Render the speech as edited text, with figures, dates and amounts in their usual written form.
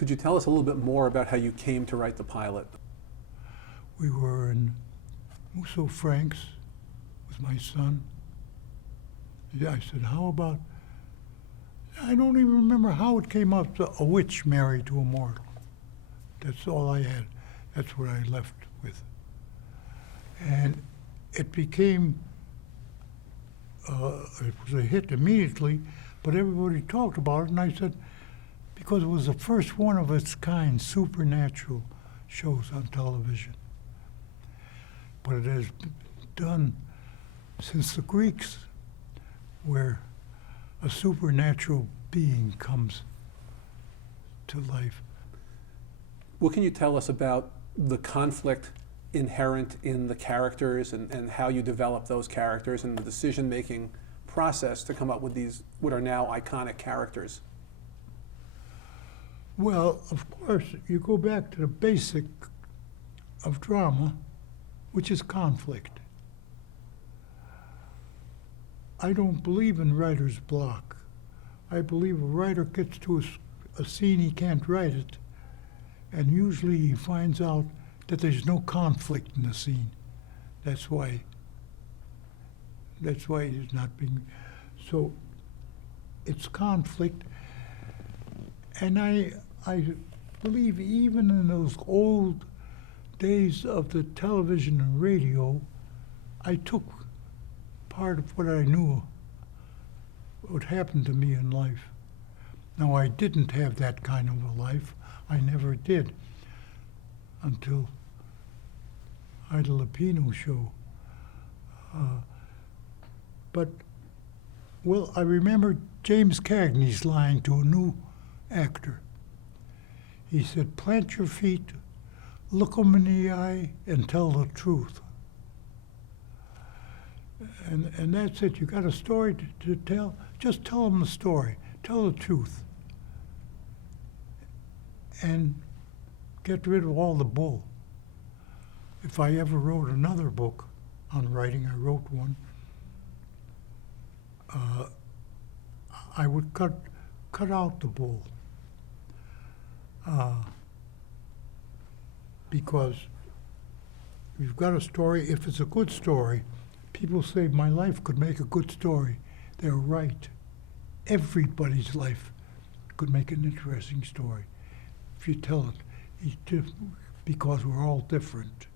Could you tell us a little bit more about how you came to write the pilot? We were in Musso Frank's with my son. Yeah, I said, how about, I don't even remember how it came up, a witch married to a mortal. That's all I had. That's what I left with. And it became, it was a hit immediately, but everybody talked about it, and I said, because it was the first one of its kind, supernatural shows on television. But it has been done since the Greeks, where a supernatural being comes to life. What can you tell us about the conflict inherent in the characters and how you develop those characters and the decision-making process to come up with these, what are now iconic characters? Well, of course, you go back to the basic of drama, which is conflict. I don't believe in writer's block. I believe a writer gets to a scene, he can't write it, and usually he finds out that there's no conflict in the scene. That's why it's not being, so it's conflict. And I believe even in those old days of the television and radio, I took part of what I knew would happen to me in life. Now, I didn't have that kind of a life. I never did until Ida Lupino show. But, well, I remember James Cagney's line to a new actor. He said, plant your feet, look them in the eye, and tell the truth. And that's it. You got a story to tell, just tell them the story. Tell the truth. And get rid of all the bull. If I ever wrote another book on writing, I wrote one, I would cut out the bull. Because you've got a story, if it's a good story, people say my life could make a good story. They're right. Everybody's life could make an interesting story if you tell it, because we're all different.